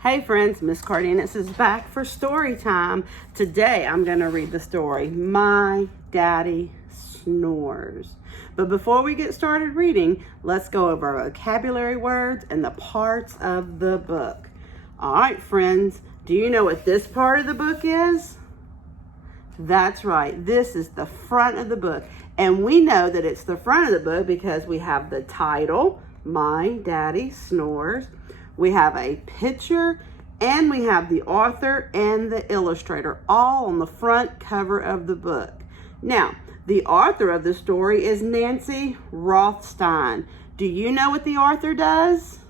Hey friends, Miss Cardenas is back for story time. Today I'm going to read the story, My Daddy Snores. But before we get started reading, let's go over vocabulary words and the parts of the book. All right, friends, do you know what this part of the book is? That's right, this is the front of the book. And we know that it's the front of the book because we have the title, My Daddy Snores. We have a picture, and we have the author and the illustrator all on the front cover of the book. Now, the author of the story is Nancy Rothstein. Do you know what the author does?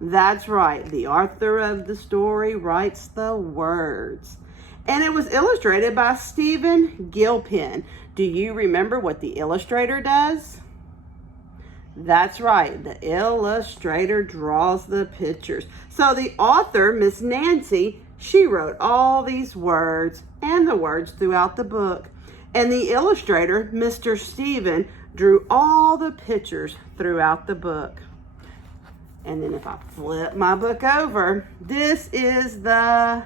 That's right, the author of the story writes the words. And it was illustrated by Stephen Gilpin. Do you remember what the illustrator does? That's right, the illustrator draws the pictures. So the author, Miss Nancy, she wrote all these words and the words throughout the book. And the illustrator, Mr. Stephen, drew all the pictures throughout the book. And then if I flip my book over, this is the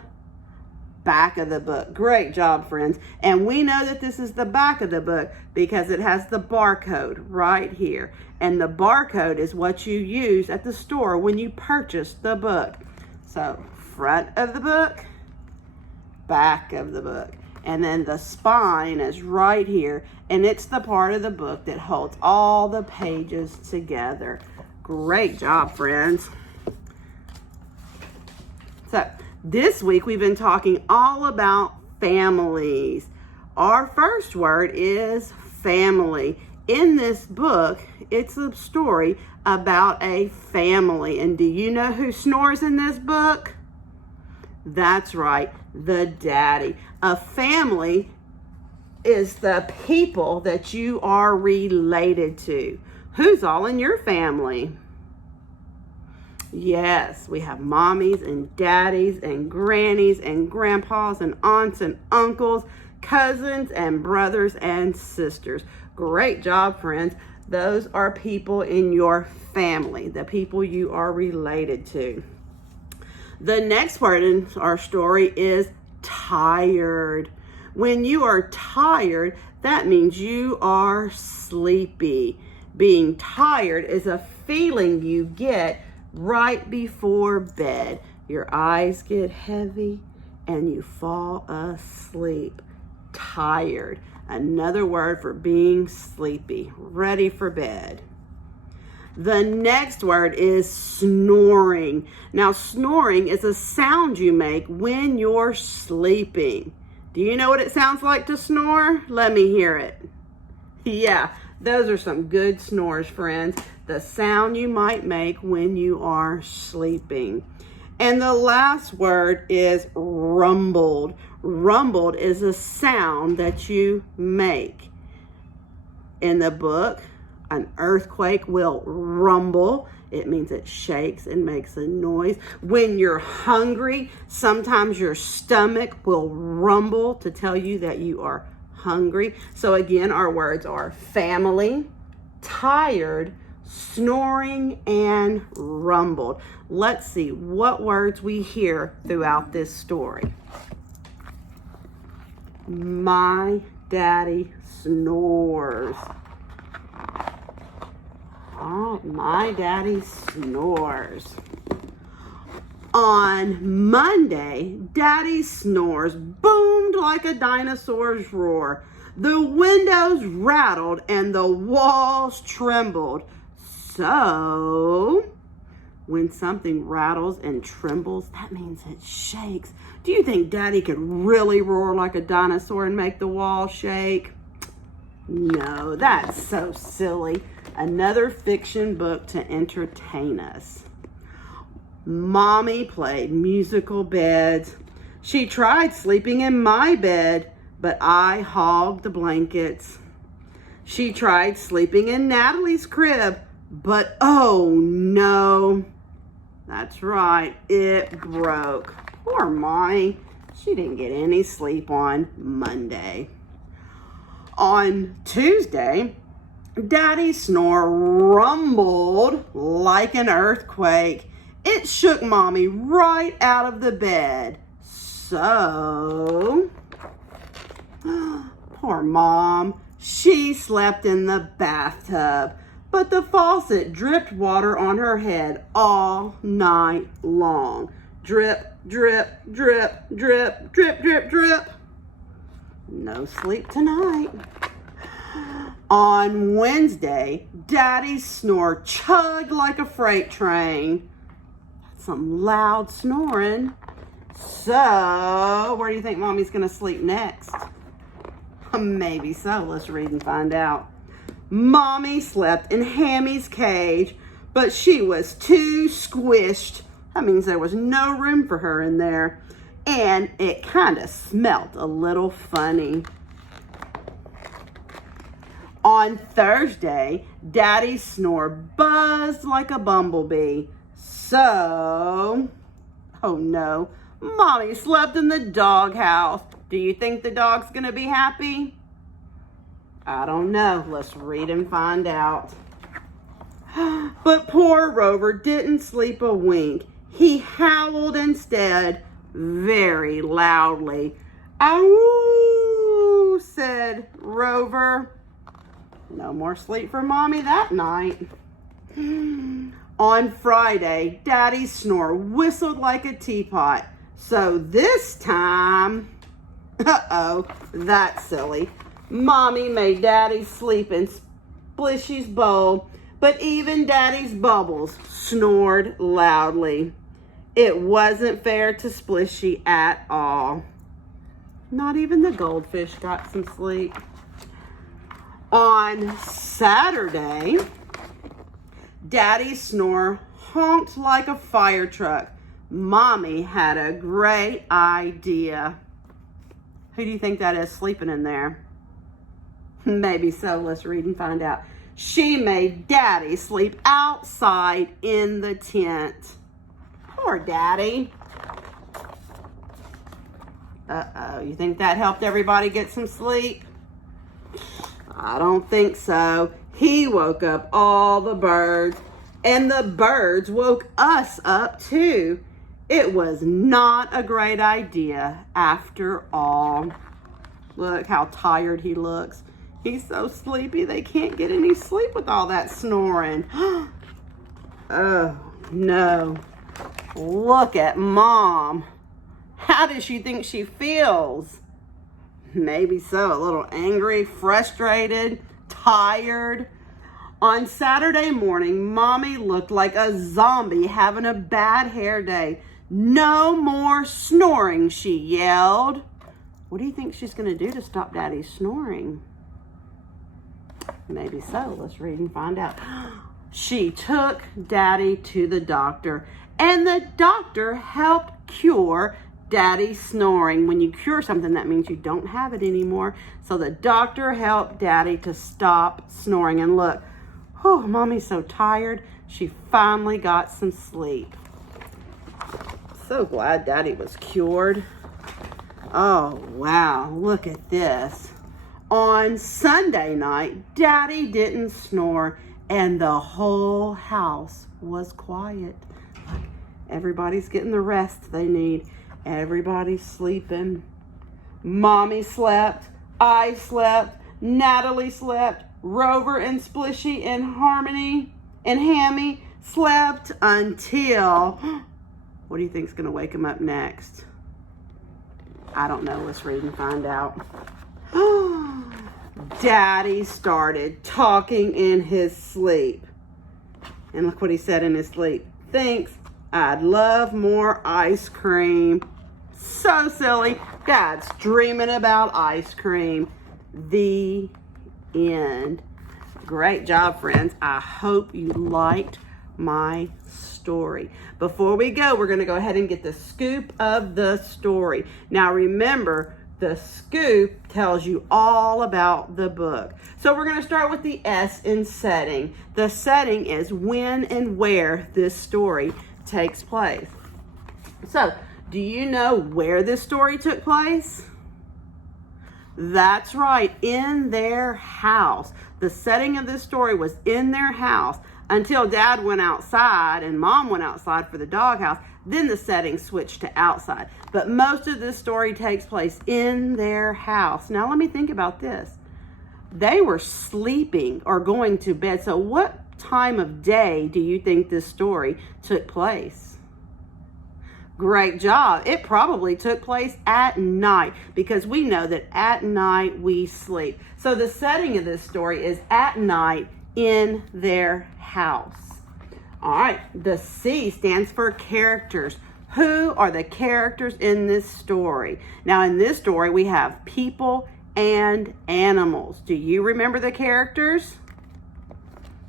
back of the book. Great job, friends. And we know that this is the back of the book because it has the barcode right here. And the barcode is what you use at the store when you purchase the book. So front of the book, back of the book. And then the spine is right here. And it's the part of the book that holds all the pages together. Great job, friends. So this week we've been talking all about families. Our first word is family. In this book, it's a story about a family. And do you know who snores in this book? That's right, the daddy. A family is the people that you are related to. Who's all in your family? Yes, we have mommies and daddies and grannies and grandpas and aunts and uncles, cousins and brothers and sisters. Great job, friends. Those are people in your family, the people you are related to. The next part in our story is tired. When you are tired, that means you are sleepy. Being tired is a feeling you get right before bed. Your eyes get heavy and you fall asleep. Tired. Another word for being sleepy, ready for bed. The next word is snoring. Now, snoring is a sound you make when you're sleeping. Do you know what it sounds like to snore? Let me hear it. Yeah, those are some good snores, friends. The sound you might make when you are sleeping. And the last word is rumbled. Rumbled is a sound that you make. In the book, an earthquake will rumble. It means it shakes and makes a noise. When you're hungry, sometimes your stomach will rumble to tell you that you are hungry. So again, our words are family, tired, snoring, and rumbled. Let's see what words we hear throughout this story. My daddy snores. Oh, my daddy snores. On Monday, Daddy's snores boomed like a dinosaur's roar. The windows rattled and the walls trembled. So, when something rattles and trembles, that means it shakes. Do you think Daddy could really roar like a dinosaur and make the wall shake? No, that's so silly. Another fiction book to entertain us. Mommy played musical beds. She tried sleeping in my bed, but I hogged the blankets. She tried sleeping in Natalie's crib, but oh no. That's right, it broke. Poor Mommy. She didn't get any sleep on Monday. On Tuesday, Daddy's snore rumbled like an earthquake. It shook Mommy right out of the bed. So, poor Mom, she slept in the bathtub, but the faucet dripped water on her head all night long. Drip, drip, drip, drip, drip, drip, drip. No sleep tonight. On Wednesday, Daddy's snore chugged like a freight train. That's some loud snoring. So, where do you think Mommy's going to sleep next? Maybe so. Let's read and find out. Mommy slept in Hammy's cage, but she was too squished. That means there was no room for her in there. And it kind of smelt a little funny. On Thursday, Daddy's snore buzzed like a bumblebee. So, oh no, Mommy slept in the doghouse. Do you think the dog's gonna be happy? I don't know. Let's read and find out. But poor Rover didn't sleep a wink. He howled instead, very loudly. "Ow!" said Rover. No more sleep for Mommy that night. On Friday, Daddy's snore whistled like a teapot. So this time, that's silly. Mommy made Daddy sleep in Splishy's bowl, but even Daddy's bubbles snored loudly. It wasn't fair to Splishy at all. Not even the goldfish got some sleep. On Saturday, Daddy's snore honked like a fire truck. Mommy had a great idea. Who do you think that is sleeping in there? Maybe so. Let's read and find out. She made Daddy sleep outside in the tent. Poor Daddy. You think that helped everybody get some sleep? I don't think so. He woke up all the birds, and the birds woke us up too. It was not a great idea after all. Look how tired he looks. He's so sleepy they can't get any sleep with all that snoring. Oh no. Look at Mom. How does she think she feels? Maybe so, a little angry, frustrated, tired. On Saturday morning, Mommy looked like a zombie having a bad hair day. "No more snoring," she yelled. What do you think she's going to do to stop Daddy's snoring? Maybe so. Let's read and find out. She took Daddy to the doctor, and the doctor helped cure Daddy's snoring. When you cure something, that means you don't have it anymore. So the doctor helped Daddy to stop snoring. And look, oh, Mommy's so tired. She finally got some sleep. So glad Daddy was cured. Oh, wow, look at this. On Sunday night, Daddy didn't snore, and the whole house was quiet. Look, everybody's getting the rest they need. Everybody's sleeping. Mommy slept, I slept, Natalie slept, Rover and Splishy and Harmony and Hammy slept until... What do you think's gonna wake him up next? I don't know. Let's read and find out. Daddy started talking in his sleep. And look what he said in his sleep. "Thanks, I'd love more ice cream." So silly. Dad's dreaming about ice cream. The end. Great job, friends. I hope you liked my story. Before we go, we're going to go ahead and get the scoop of the story. Now remember, the scoop tells you all about the book. So we're going to start with the S in setting. The setting is when and where this story takes place. So, do you know where this story took place? That's right, in their house. The setting of this story was in their house. until Dad went outside and Mom went outside for the doghouse. Then the setting switched to outside. But most of this story takes place in their house. Now let me think about this. They were sleeping or going to bed. So what time of day do you think this story took place? Great job. It probably took place at night, because we know that at night we sleep. So the setting of this story is at night in their house. All right, the C stands for characters. Who are the characters in this story? Now in this story we have people and animals. Do you remember the characters?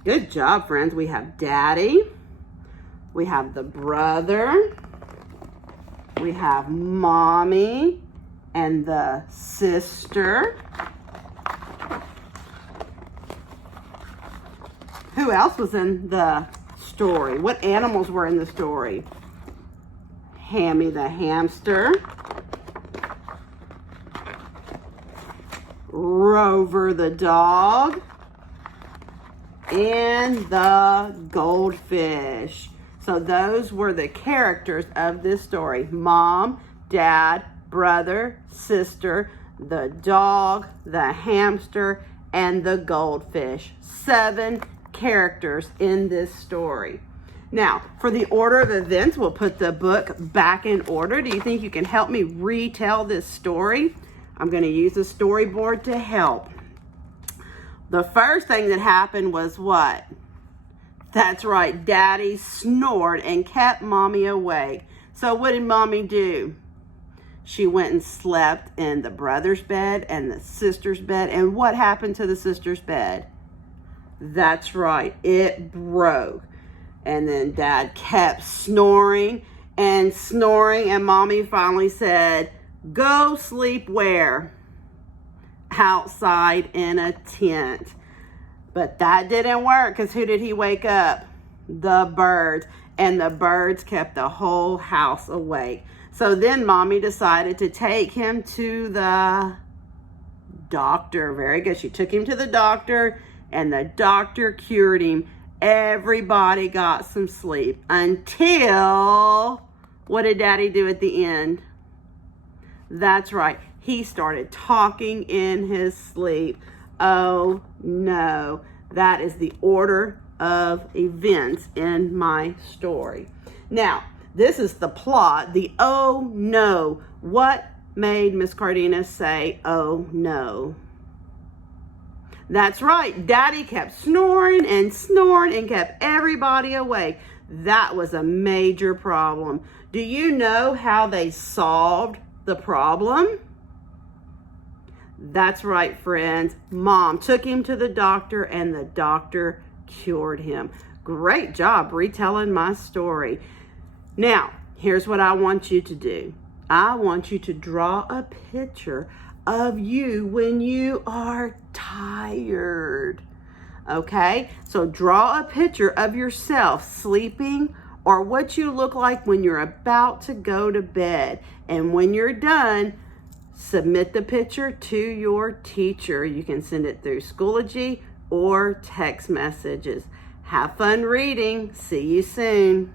Good job, friends. We have Daddy. We have the brother. We have Mommy and the sister. Who else was in the story? What animals were in the story? Hammy the hamster. Rover the dog. And the goldfish. So those were the characters of this story. Mom, Dad, brother, sister, the dog, the hamster, and the goldfish. 7 characters in this story. Now, for the order of events, we'll put the book back in order. Do you think you can help me retell this story? I'm going to use a storyboard to help. The first thing that happened was what? That's right, Daddy snored and kept Mommy awake. So what did Mommy do? She went and slept in the brother's bed and the sister's bed. And what happened to the sister's bed? That's right, it broke. And then Dad kept snoring and snoring, and Mommy finally said, go sleep where? Outside in a tent. But that didn't work, because who did he wake up? The birds. And the birds kept the whole house awake. So then Mommy decided to take him to the doctor. Very good. She took him to the doctor, and the doctor cured him. Everybody got some sleep until, what did Daddy do at the end? That's right. He started talking in his sleep. Oh no, that is the order of events in my story. Now, this is the plot, the oh no. What made Miss Cardenas say, oh no? That's right, Daddy kept snoring and kept everybody awake. That was a major problem. Do you know how they solved the problem? That's right, friends. Mom took him to the doctor, and the doctor cured him. Great job retelling my story. Now, here's what I want you to do. I want you to draw a picture of you when you are tired. Okay? So draw a picture of yourself sleeping, or what you look like when you're about to go to bed. And when you're done, submit the picture to your teacher. You can send it through Schoology or text messages. Have fun reading. See you soon.